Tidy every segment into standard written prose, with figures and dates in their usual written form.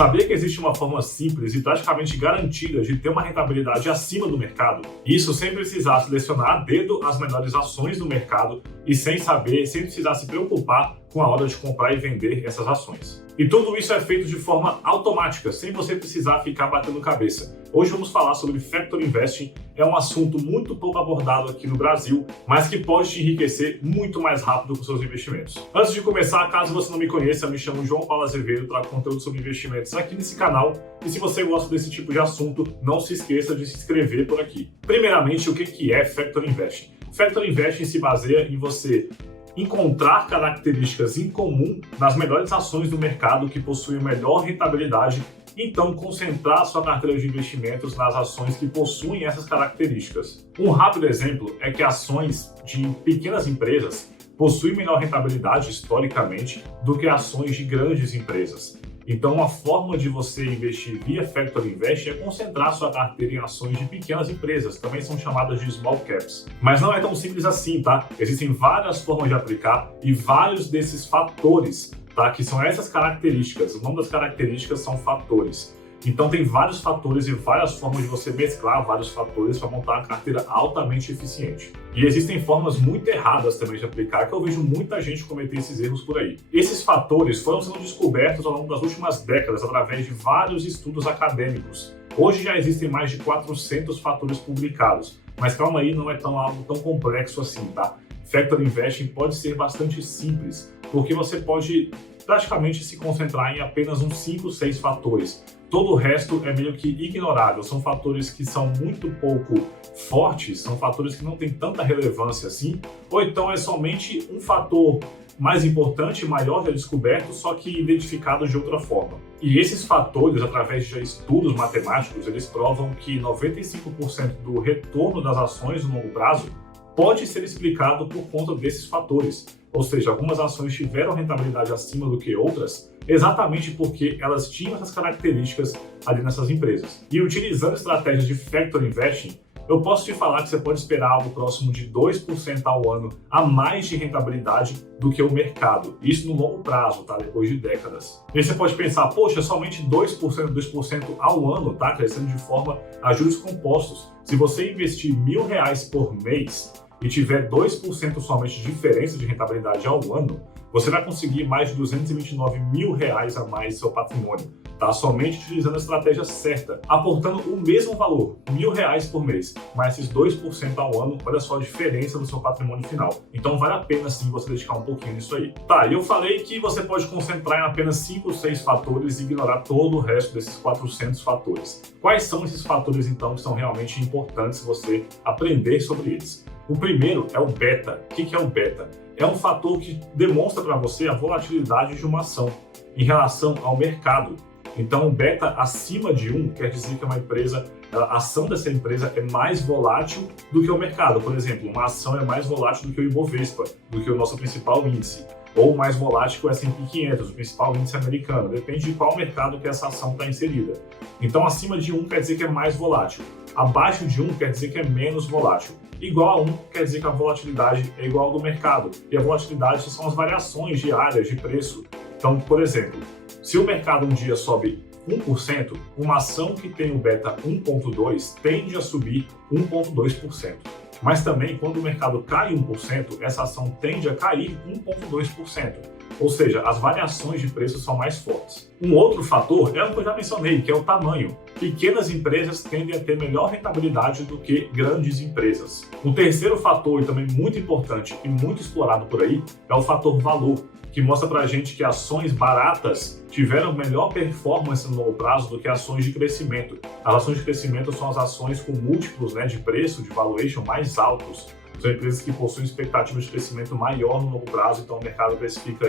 Sabia que existe uma forma simples e praticamente garantida de ter uma rentabilidade acima do mercado? Isso sem precisar selecionar a dedo as melhores ações do mercado e sem precisar se preocupar com a hora de comprar e vender essas ações. E tudo isso é feito de forma automática, sem você precisar ficar batendo cabeça. Hoje vamos falar sobre Factor Investing, é um assunto muito pouco abordado aqui no Brasil, mas que pode te enriquecer muito mais rápido com seus investimentos. Antes de começar, caso você não me conheça, eu me chamo João Paulo Azevedo, trago conteúdo sobre investimentos aqui nesse canal, e se você gosta desse tipo de assunto, não se esqueça de se inscrever por aqui. Primeiramente, o que é Factor Investing? Factor Investing se baseia em você encontrar características em comum nas melhores ações do mercado que possuem melhor rentabilidade, então concentrar sua carteira de investimentos nas ações que possuem essas características. Um rápido exemplo é que ações de pequenas empresas possuem melhor rentabilidade historicamente do que ações de grandes empresas. Então, uma forma de você investir via Factor Investing é concentrar sua carteira em ações de pequenas empresas, também são chamadas de small caps. Mas não é tão simples assim, tá? Existem várias formas de aplicar e vários desses fatores, tá? Que são essas características. O nome das características são fatores. Então, tem vários fatores e várias formas de você mesclar vários fatores para montar uma carteira altamente eficiente. E existem formas muito erradas também de aplicar, que eu vejo muita gente cometer esses erros por aí. Esses fatores foram sendo descobertos ao longo das últimas décadas através de vários estudos acadêmicos. Hoje já existem mais de 400 fatores publicados, mas calma aí, não é algo tão complexo assim, tá? Factor Investing pode ser bastante simples, porque você pode praticamente se concentrar em apenas uns 5, 6 fatores. Todo o resto é meio que ignorável, são fatores que são muito pouco fortes, são fatores que não têm tanta relevância assim, ou então é somente um fator mais importante, maior já descoberto, só que identificado de outra forma. E esses fatores, através de estudos matemáticos, eles provam que 95% do retorno das ações no longo prazo pode ser explicado por conta desses fatores. Ou seja, algumas ações tiveram rentabilidade acima do que outras, exatamente porque elas tinham essas características ali nessas empresas. E utilizando estratégias de Factor Investing, eu posso te falar que você pode esperar algo próximo de 2% ao ano a mais de rentabilidade do que o mercado. Isso no longo prazo, tá? Depois de décadas. E você pode pensar, poxa, somente 2% ao ano, tá? Crescendo de forma a juros compostos. Se você investir R$1.000 por mês e tiver 2% somente de diferença de rentabilidade ao ano, você vai conseguir mais de R$229 mil a mais no seu patrimônio, tá? Somente utilizando a estratégia certa, aportando o mesmo valor, R$1.000 por mês, mais esses 2% ao ano, olha só a diferença no seu patrimônio final. Então vale a pena sim você dedicar um pouquinho nisso aí. Tá, e eu falei que você pode concentrar em apenas 5 ou 6 fatores e ignorar todo o resto desses 400 fatores. Quais são esses fatores então que são realmente importantes você aprender sobre eles? O primeiro é o beta. O que é o beta? É um fator que demonstra para você a volatilidade de uma ação em relação ao mercado. Então, o beta acima de 1 quer dizer que a ação dessa empresa é mais volátil do que o mercado. Por exemplo, uma ação é mais volátil do que o Ibovespa, do que o nosso principal índice, ou mais volátil que o S&P 500, o principal índice americano. Depende de qual mercado que essa ação está inserida. Então, acima de 1 quer dizer que é mais volátil. Abaixo de 1 quer dizer que é menos volátil. Igual a 1 quer dizer que a volatilidade é igual ao do mercado. E a volatilidade são as variações diárias de preço. Então, por exemplo, se o mercado um dia sobe 1%, uma ação que tem o beta 1.2 tende a subir 1.2%. Mas também, quando o mercado cai 1%, essa ação tende a cair 1.2%. Ou seja, as variações de preço são mais fortes. Um outro fator é o que eu já mencionei, que é o tamanho. Pequenas empresas tendem a ter melhor rentabilidade do que grandes empresas. O terceiro fator, e também muito importante e muito explorado por aí, é o fator valor, que mostra pra gente que ações baratas tiveram melhor performance no longo prazo do que ações de crescimento. As ações de crescimento são as ações com múltiplos, de preço, de valuation mais altos. São empresas que possuem expectativas de crescimento maior no longo prazo, então o mercado precifica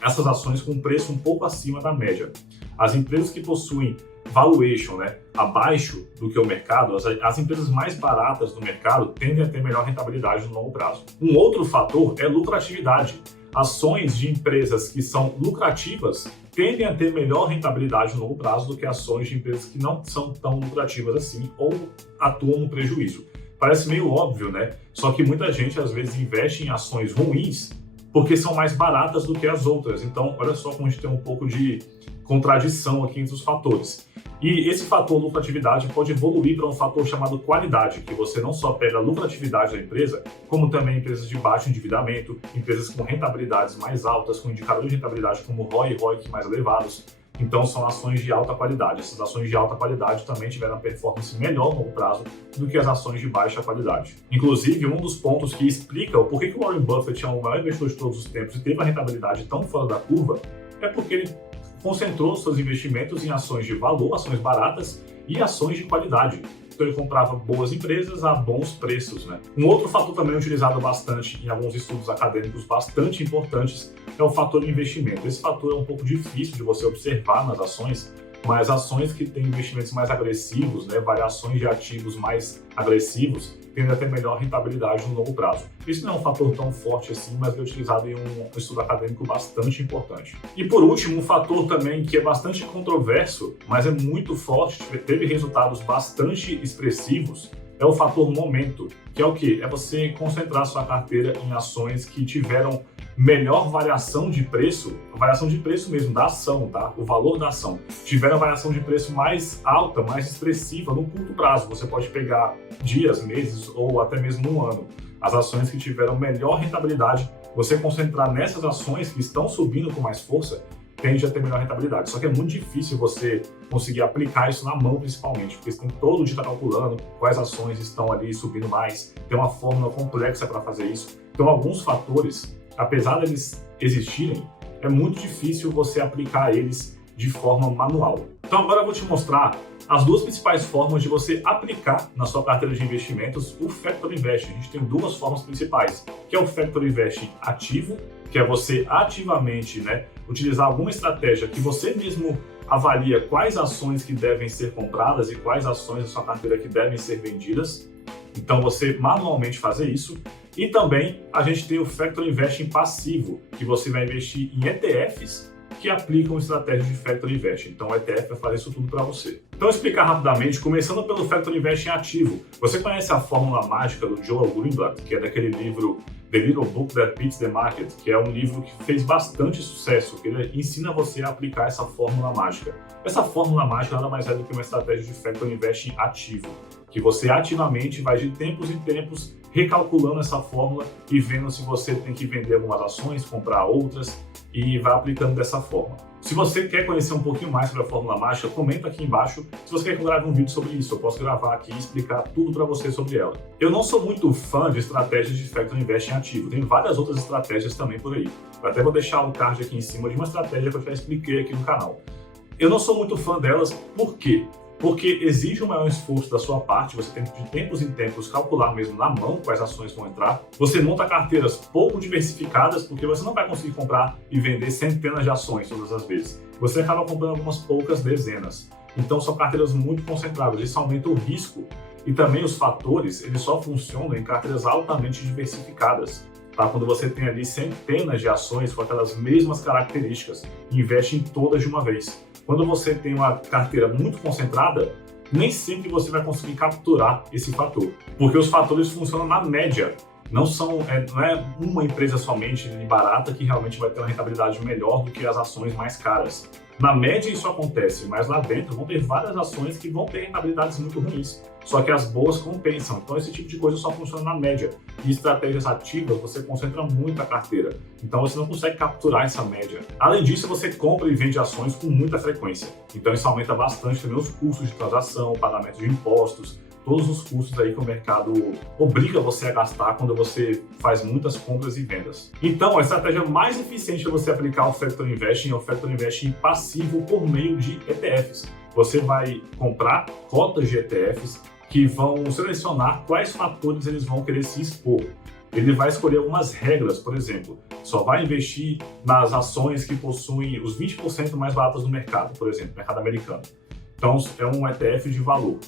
essas ações com um preço um pouco acima da média. As empresas que possuem valuation abaixo do que o mercado, as empresas mais baratas do mercado tendem a ter melhor rentabilidade no longo prazo. Um outro fator é lucratividade. Ações de empresas que são lucrativas tendem a ter melhor rentabilidade no longo prazo do que ações de empresas que não são tão lucrativas assim ou atuam no prejuízo. Parece meio óbvio, né? Só que muita gente às vezes investe em ações ruins porque são mais baratas do que as outras. Então, olha só como a gente tem um pouco de contradição aqui entre os fatores. E esse fator lucratividade pode evoluir para um fator chamado qualidade, que você não só pega a lucratividade da empresa, como também empresas de baixo endividamento, empresas com rentabilidades mais altas, com indicadores de rentabilidade como ROI e ROIC mais elevados. Então, são ações de alta qualidade. Essas ações de alta qualidade também tiveram uma performance melhor no longo prazo do que as ações de baixa qualidade. Inclusive, um dos pontos que explica o porquê que o Warren Buffett é o maior investidor de todos os tempos e teve uma rentabilidade tão fora da curva é porque ele concentrou seus investimentos em ações de valor, ações baratas e ações de qualidade. Então ele comprava boas empresas a bons preços, né? Um outro fator também utilizado bastante em alguns estudos acadêmicos bastante importantes é o fator de investimento. Esse fator é um pouco difícil de você observar nas ações, mas ações que têm investimentos mais agressivos, né, variações de ativos mais agressivos, tendem a ter melhor rentabilidade no longo prazo. Isso não é um fator tão forte assim, mas é utilizado em um estudo acadêmico bastante importante. E por último, um fator também que é bastante controverso, mas é muito forte, teve resultados bastante expressivos, é o fator momento, que é o quê? É você concentrar sua carteira em ações que tiveram melhor variação de preço mesmo da ação, tá? O valor da ação. Tiveram a variação de preço mais alta, mais expressiva no curto prazo. Você pode pegar dias, meses ou até mesmo um ano. As ações que tiveram melhor rentabilidade, você concentrar nessas ações que estão subindo com mais força, tende a ter melhor rentabilidade. Só que é muito difícil você conseguir aplicar isso na mão, principalmente, porque você tem todo dia estar calculando quais ações estão ali subindo mais, tem uma fórmula complexa para fazer isso. Então, alguns fatores, apesar deles existirem, é muito difícil você aplicar eles de forma manual. Então, agora eu vou te mostrar as duas principais formas de você aplicar na sua carteira de investimentos o Factor Investing. A gente tem duas formas principais, que é o Factor Investing ativo, que é você ativamente, né, utilizar alguma estratégia que você mesmo avalia quais ações que devem ser compradas e quais ações da sua carteira que devem ser vendidas. Então, você manualmente fazer isso. E também a gente tem o Factor Investing passivo, que você vai investir em ETFs que aplicam estratégias de Factor Investing. Então, o ETF vai fazer isso tudo para você. Então, explicar rapidamente, começando pelo Factor Investing ativo. Você conhece a fórmula mágica do Joel Greenblatt, que é daquele livro The Little Book That Beats the Market, que é um livro que fez bastante sucesso, que ele ensina você a aplicar essa fórmula mágica. Essa fórmula mágica nada mais é do que uma estratégia de Factor Investing ativo, que você ativamente vai de tempos em tempos recalculando essa fórmula e vendo se você tem que vender algumas ações, comprar outras e vai aplicando dessa forma. Se você quer conhecer um pouquinho mais sobre a fórmula mágica, comenta aqui embaixo. Se você quer que eu grave um vídeo sobre isso, eu posso gravar aqui e explicar tudo para você sobre ela. Eu não sou muito fã de estratégias de Factor Investing ativo, tem várias outras estratégias também por aí. Eu até vou deixar um card aqui em cima de uma estratégia que eu já expliquei aqui no canal. Eu não sou muito fã delas, por quê? Porque exige um maior esforço da sua parte, você tem que de tempos em tempos calcular mesmo na mão quais ações vão entrar. Você monta carteiras pouco diversificadas, porque você não vai conseguir comprar e vender centenas de ações todas as vezes. Você acaba comprando algumas poucas dezenas. Então são carteiras muito concentradas, isso aumenta o risco. E também os fatores, eles só funcionam em carteiras altamente diversificadas. Tá? Quando você tem ali centenas de ações com aquelas mesmas características e investe em todas de uma vez. Quando você tem uma carteira muito concentrada, nem sempre você vai conseguir capturar esse fator, porque os fatores funcionam na média. Não é uma empresa somente barata que realmente vai ter uma rentabilidade melhor do que as ações mais caras. Na média isso acontece, mas lá dentro vão ter várias ações que vão ter rentabilidades muito ruins, só que as boas compensam. Então esse tipo de coisa só funciona na média. E estratégias ativas você concentra muito a carteira, então você não consegue capturar essa média. Além disso, você compra e vende ações com muita frequência, então isso aumenta bastante também os custos de transação, pagamento de impostos, todos os custos aí que o mercado obriga você a gastar quando você faz muitas compras e vendas. Então, a estratégia mais eficiente para você aplicar o Factor Investing é o Factor Investing passivo por meio de ETFs. Você vai comprar cotas de ETFs que vão selecionar quais fatores eles vão querer se expor. Ele vai escolher algumas regras, por exemplo, só vai investir nas ações que possuem os 20% mais baratas do mercado, por exemplo, mercado americano. Então, é um ETF de valor.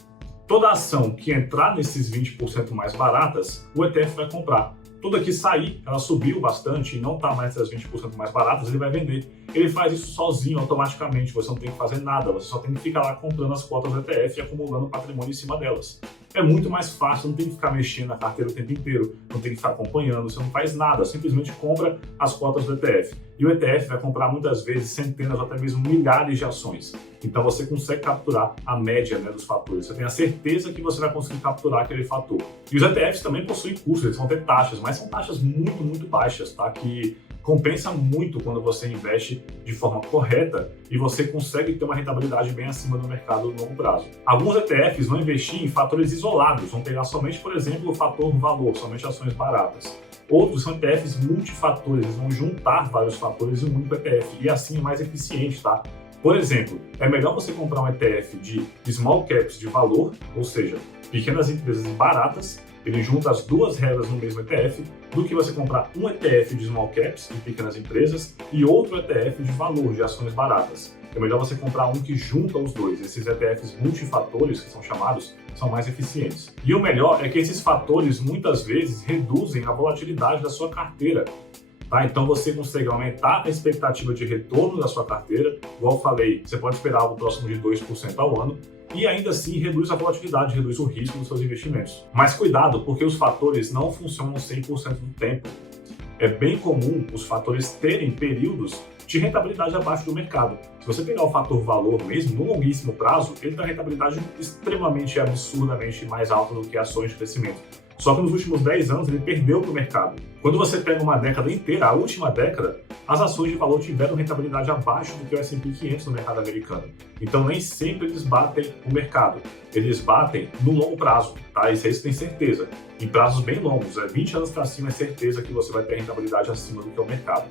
Toda ação que entrar nesses 20% mais baratas, o ETF vai comprar. Toda que sair, ela subiu bastante e não está mais essas 20% mais baratas, ele vai vender. Ele faz isso sozinho, automaticamente, você não tem que fazer nada, você só tem que ficar lá comprando as cotas do ETF e acumulando patrimônio em cima delas. é muito mais fácil, não tem que ficar mexendo na carteira o tempo inteiro, não tem que ficar acompanhando, você não faz nada, simplesmente compra as cotas do ETF. E o ETF vai comprar muitas vezes centenas ou até mesmo milhares de ações. Então você consegue capturar a média, né, dos fatores. Você tem a certeza que você vai conseguir capturar aquele fator. E os ETFs também possuem custos, eles vão ter taxas, mas são taxas muito, muito baixas, tá? Que compensa muito quando você investe de forma correta e você consegue ter uma rentabilidade bem acima do mercado no longo prazo. Alguns ETFs vão investir em fatores isolados, vão pegar somente, por exemplo, o fator valor, somente ações baratas. Outros são ETFs multifatores, eles vão juntar vários fatores em um único ETF e assim é mais eficiente, tá? Por exemplo, é melhor você comprar um ETF de small caps de valor, ou seja, pequenas empresas baratas, ele junta as duas regras no mesmo ETF, do que você comprar um ETF de small caps, de pequenas empresas, e outro ETF de valor, de ações baratas. É melhor você comprar um que junta os dois. Esses ETFs multifatores, que são chamados, são mais eficientes. E o melhor é que esses fatores, muitas vezes, reduzem a volatilidade da sua carteira. Tá? Então você consegue aumentar a expectativa de retorno da sua carteira. Igual eu falei, você pode esperar algo próximo de 2% ao ano, e ainda assim reduz a volatilidade, reduz o risco dos seus investimentos. Mas cuidado, porque os fatores não funcionam 100% do tempo. É bem comum os fatores terem períodos de rentabilidade abaixo do mercado. Se você pegar o fator valor mesmo, no longuíssimo prazo, ele tem uma rentabilidade extremamente, absurdamente mais alta do que ações de crescimento. Só que nos últimos 10 anos ele perdeu para o mercado. Quando você pega uma década inteira, a última década, as ações de valor tiveram rentabilidade abaixo do que o S&P 500 no mercado americano. Então nem sempre eles batem o mercado, eles batem no longo prazo, tá? Isso aí você tem certeza. Em prazos bem longos, 20 anos para cima é certeza que você vai ter rentabilidade acima do que o mercado.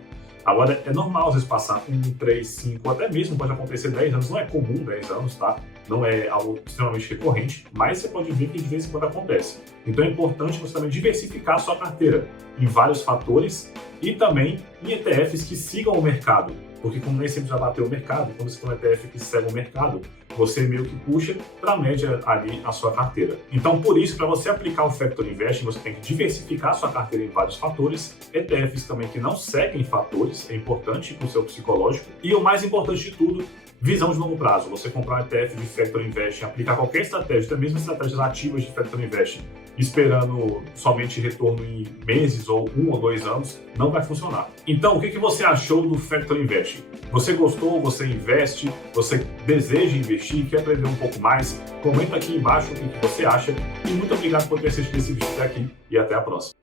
Agora, é normal às vezes passar 1, 3, 5, até mesmo pode acontecer 10 anos, não é comum 10 anos, tá? Não é algo extremamente recorrente, mas você pode ver que de vez em quando acontece. Então é importante você também diversificar a sua carteira em vários fatores e também em ETFs que sigam o mercado. Porque como nem sempre já bateu o mercado, quando você tem um ETF que segue o mercado, você meio que puxa para a média ali a sua carteira. Então, por isso, para você aplicar o Factor Investing, você tem que diversificar a sua carteira em vários fatores, ETFs também que não seguem fatores, é importante para o seu psicológico. E o mais importante de tudo, visão de longo prazo. Você comprar um ETF de Factor Investing, aplicar qualquer estratégia, até mesmo estratégias ativas de Factor Investing, esperando somente retorno em meses ou 1 ou 2 anos, não vai funcionar. Então, o que você achou do Factor Investing? Você gostou? Você investe? Você deseja investir? Quer aprender um pouco mais? Comenta aqui embaixo o que você acha. E muito obrigado por ter assistido esse vídeo até aqui e até a próxima.